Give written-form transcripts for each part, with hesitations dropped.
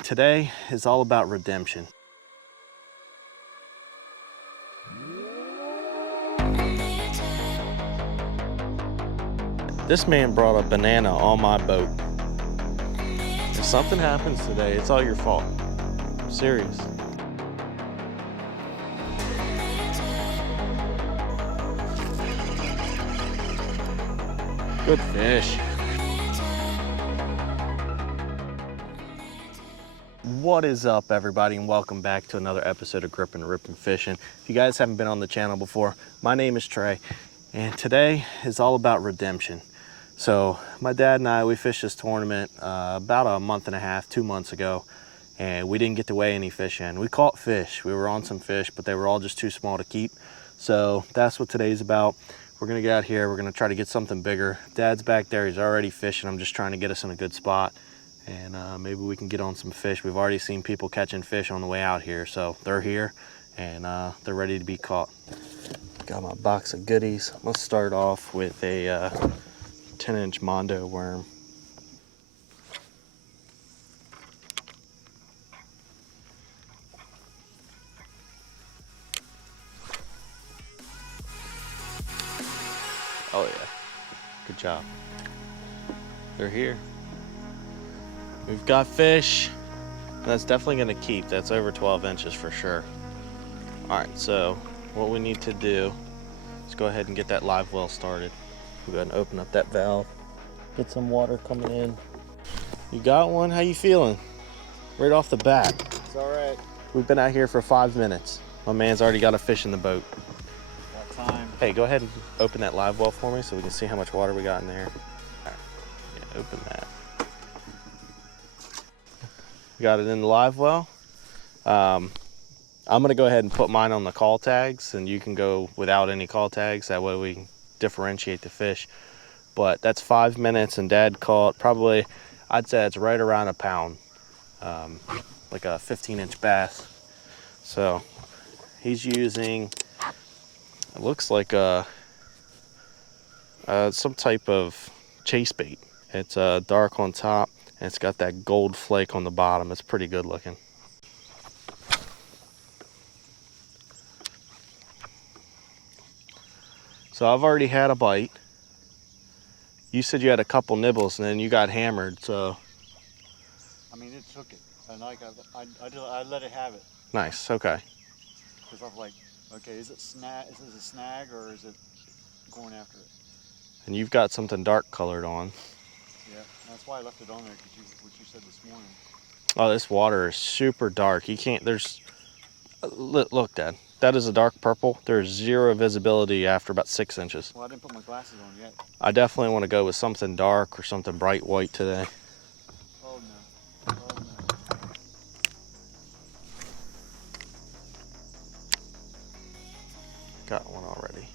Today is all about redemption. This man brought a banana on my boat. If something happens today, it's all your fault. I'm serious. Good fish. What is up, everybody, and welcome back to another episode of Grippin' Rippin' Fishing. If you guys haven't been on the channel before, my name is Trey, and today is all about redemption. So my dad and I, we fished this tournament about a month and a half, 2 months ago, and we didn't get to weigh any fish in. We caught fish. We were on some fish, but they were all just too small to keep. So that's what today's about. We're gonna get out here. We're gonna try to get something bigger. Dad's back there. He's already fishing. I'm just trying to get us in a good spot, and maybe we can get on some fish. We've already seen people catching fish on the way out here, so they're here and they're ready to be caught. Got my box of goodies. I'm gonna start off with a 10-inch Mondo worm. Oh yeah, good job. They're here. We've got fish. That's definitely gonna keep. That's over 12 inches for sure. All right, so what we need to do is go ahead and get that live well started. We'll go ahead and open up that valve. Get some water coming in. You got one? How you feeling? Right off the bat. It's all right. We've been out here for 5 minutes. My man's already got a fish in the boat. Got time. Hey, go ahead and open that live well for me so we can see how much water we got in there. All right. Yeah, open that. We got it in the live well. I'm gonna go ahead and put mine on the call tags, and you can go without any call tags. That way we can differentiate the fish. But that's 5 minutes, and Dad caught probably, I'd say it's right around a pound, like a 15-inch bass. So he's using, it looks like some type of chase bait. It's dark on top, and it's got that gold flake on the bottom. It's pretty good looking. So I've already had a bite. You said you had a couple nibbles and then you got hammered, so. I mean, it took it. And I let it have it. Nice, okay. Because I'm like, okay, is this a snag or is it going after it? And you've got something dark colored on. Yeah, that's why I left it on there, because what you said this morning. Oh, this water is super dark. You can't, there's, look, Dad. That is a dark purple. There's zero visibility after about 6 inches. Well, I didn't put my glasses on yet. I definitely want to go with something dark or something bright white today. Oh no, oh no. Got one already.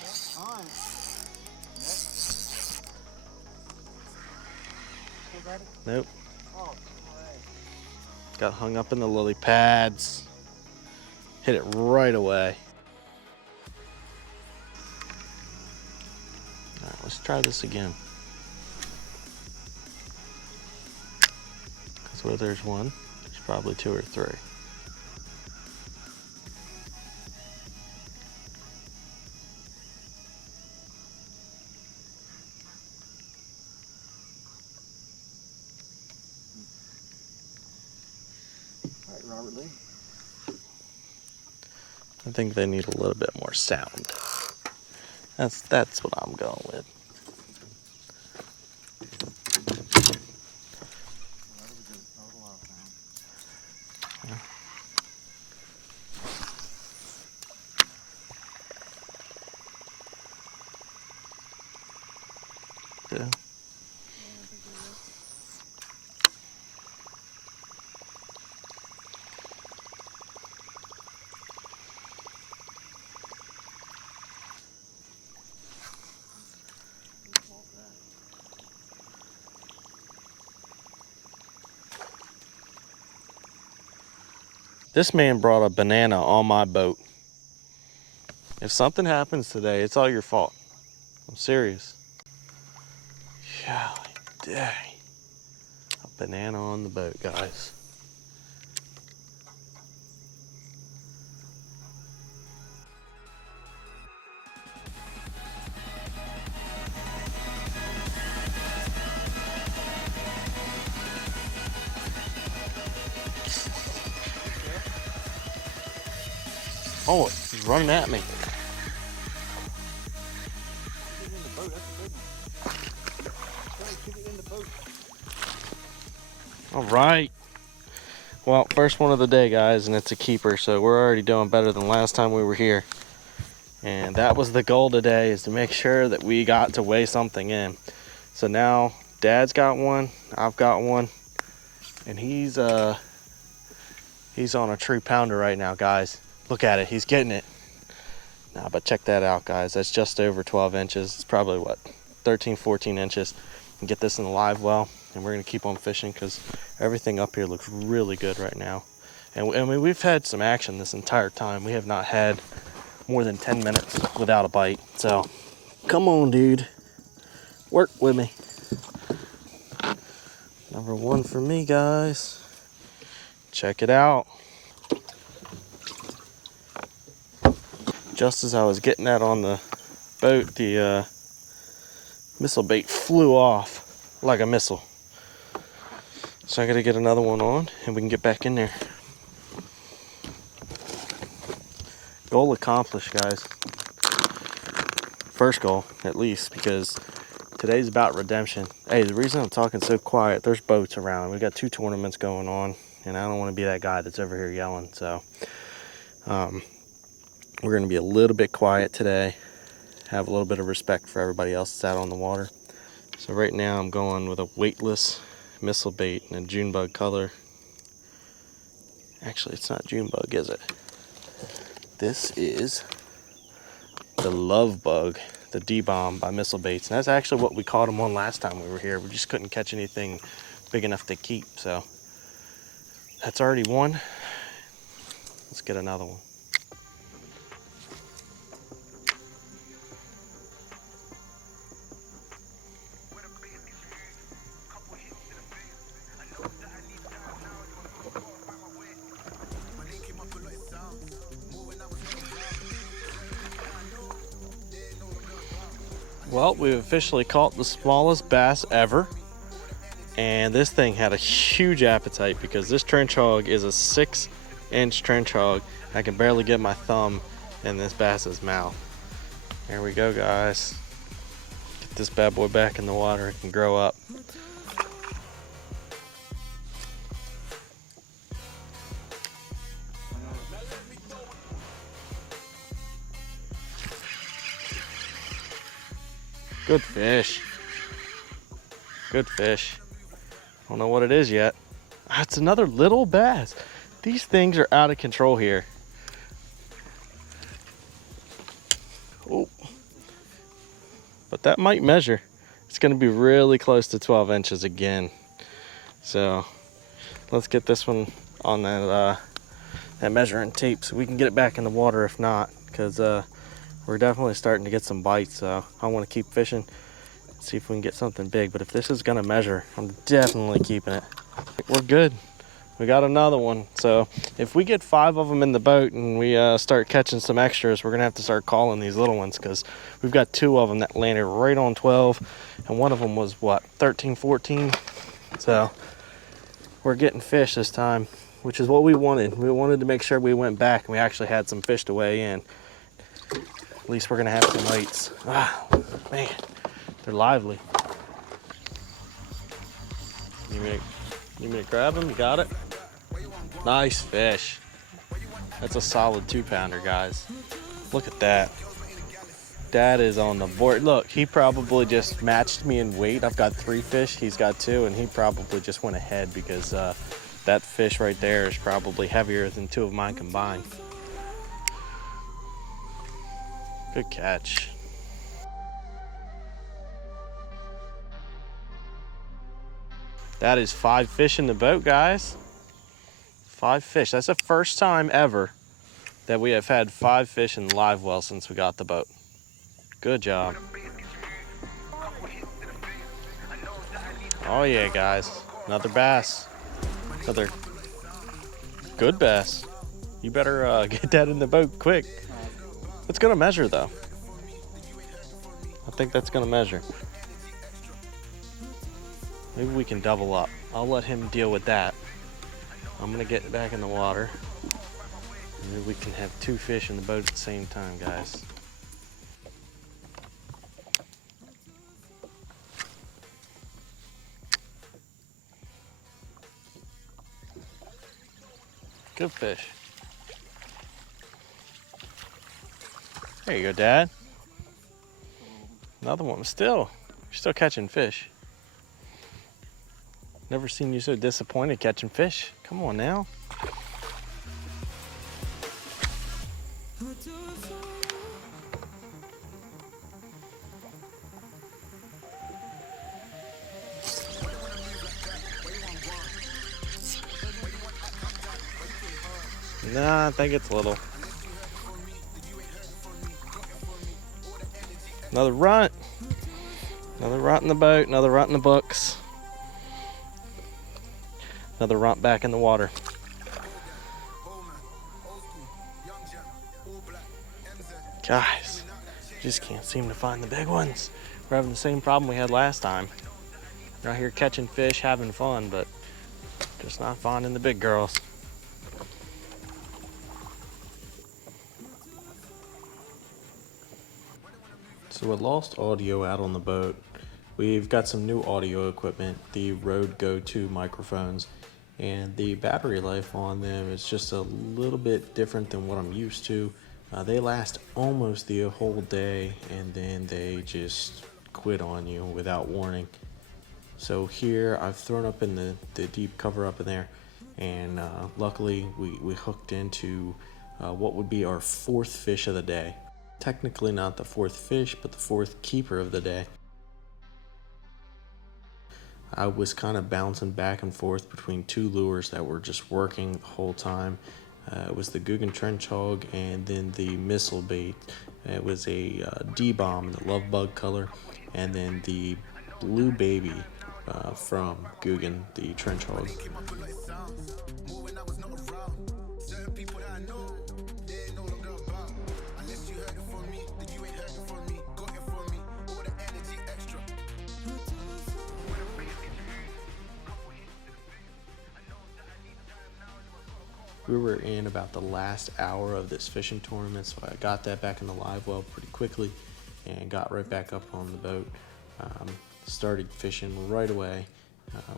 That's time. Still got it? Nope. Oh, Got hung up in the lily pads. Hit it right away. All right, let's try this again. Because where there's one, there's probably 2 or 3. all right, Robert Lee. I think they need a little bit more sound. That's what I'm going with. Yeah. This man brought a banana on my boat. If something happens today, it's all your fault. I'm serious. Golly dang. A banana on the boat, guys. Oh, he's running at me. All right. Well, first one of the day, guys, and it's a keeper, so we're already doing better than last time we were here. And that was the goal today, is to make sure that we got to weigh something in. So now Dad's got one, I've got one, and he's on a tree pounder right now, guys. Look at it, he's getting it. Nah, but check that out, guys. That's just over 12 inches. It's probably what, 13, 14 inches. And get this in the live well, and we're gonna keep on fishing because everything up here looks really good right now. And I mean, we've had some action this entire time. We have not had more than 10 minutes without a bite. So come on, dude, work with me. Number one for me, guys. Check it out. Just as I was getting that on the boat, the missile bait flew off like a missile. So I gotta get another one on and we can get back in there. Goal accomplished, guys. First goal, at least, because today's about redemption. Hey, the reason I'm talking so quiet, there's boats around. We got 2 tournaments going on, and I don't want to be that guy that's over here yelling. So we're going to be a little bit quiet today. Have a little bit of respect for everybody else that's out on the water. So right now I'm going with a weightless missile bait in a June bug color. Actually, it's not June bug, is it? This is the Lovebug, the D-bomb by Missile Baits. And that's actually what we caught them on last time we were here. We just couldn't catch anything big enough to keep. So that's already one. Let's get another one. Well, we've officially caught the smallest bass ever. And this thing had a huge appetite because this trench hog is a 6-inch trench hog. I can barely get my thumb in this bass's mouth. There we go, guys. Get this bad boy back in the water. It can grow up. Good fish. Good fish. Don't know what it is yet. It's another little bass. These things are out of control here. Oh. But that might measure. It's going to be really close to 12 inches again. So let's get this one on that measuring tape so we can get it back in the water if not, because we're definitely starting to get some bites. So I want to keep fishing, see if we can get something big. But if this is going to measure, I'm definitely keeping it. We're good. We got another one. So if we get 5 of them in the boat and we start catching some extras, we're gonna have to start calling these little ones, because we've got 2 of them that landed right on 12, and one of them was what, 13, 14. So we're getting fish this time, which is what we wanted. We wanted to make sure we went back and we actually had some fish to weigh in. At least we're gonna have some weights. Ah, man, they're lively. You mean to grab them? You got it? Nice fish. That's a solid 2-pounder, guys. Look at that. Dad is on the board. Look, he probably just matched me in weight. I've got 3 fish, he's got 2, and he probably just went ahead because that fish right there is probably heavier than 2 of mine combined. Good catch. That is 5 fish in the boat, guys. 5 fish. That's the first time ever that we have had 5 fish in the live well since we got the boat. Good job. Oh yeah, guys. Another bass. Another good bass. You better get that in the boat quick. It's gonna measure though. I think that's gonna measure. Maybe we can double up. I'll let him deal with that. I'm gonna get back in the water. Maybe we can have 2 fish in the boat at the same time, guys. Good fish. There you go, Dad. Another one. You're still catching fish. Never seen you so disappointed catching fish. Come on now. Nah, I think it's little. Another runt. Another runt in the boat, another runt in the books. Another runt back in the water. Guys, just can't seem to find the big ones. We're having the same problem we had last time. We're out here catching fish, having fun, but just not finding the big girls. So with lost audio out on the boat, we've got some new audio equipment, the Rode Go 2 microphones, and the battery life on them is just a little bit different than what I'm used to. They last almost the whole day and then they just quit on you without warning. So here I've thrown up in the deep cover up in there, and luckily we hooked into what would be our 4th fish of the day. Technically not the 4th fish, but the 4th keeper of the day. I was kind of bouncing back and forth between 2 lures that were just working the whole time. It was the Googan Trench Hawg and then the Missle Bait. It was a D-bomb, the Lovebug color, and then the blue baby from Googan, the Trench Hawg. We were in about the last hour of this fishing tournament, so I got that back in the live well pretty quickly and got right back up on the boat. Started fishing right away.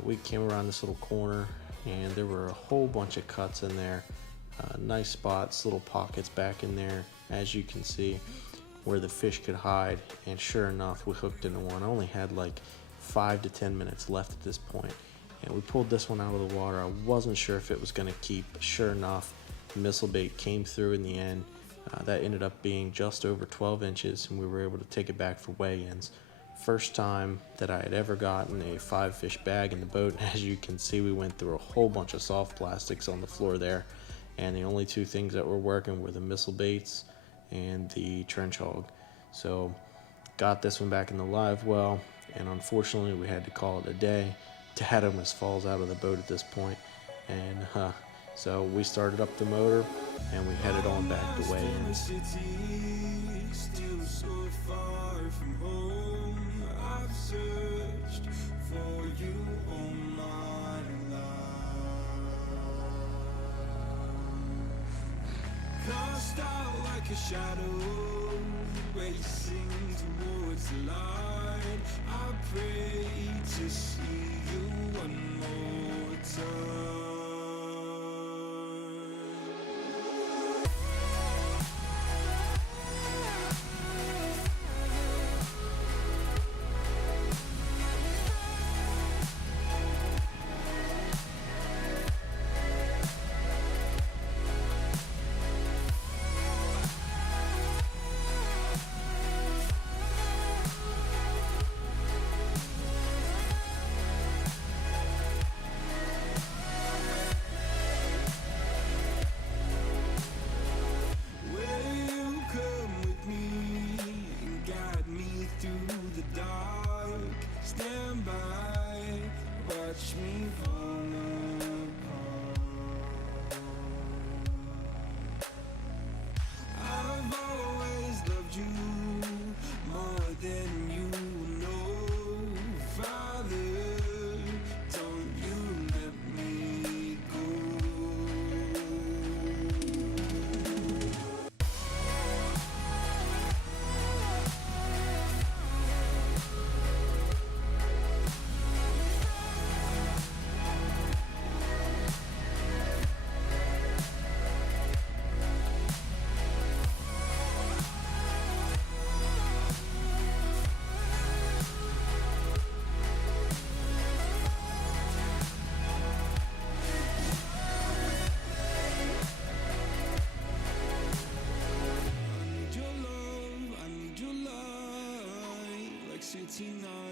We came around this little corner and there were a whole bunch of cuts in there. Nice spots, little pockets back in there, as you can see, where the fish could hide, and sure enough we hooked into one. I only had like 5 to 10 minutes left at this point. And we pulled this one out of the water. I wasn't sure if it was going to keep. Sure enough, the missile bait came through in the end. That ended up being just over 12 inches, and we were able to take it back for weigh-ins. First time that I had ever gotten a 5-fish bag in the boat. As you can see, we went through a whole bunch of soft plastics on the floor there, and the only 2 things that were working were the missile baits and the trench hog. So got this one back in the live well, and unfortunately we had to call it a day. Dad almost falls out of the boat at this point, and so we started up the motor and we headed on back to weigh-ins. Cast out like a shadow, racing towards the light. I pray to see you one more time. me vulnerable. I've always loved you more than you know. Father, don't you let me go. I need your love, like 69.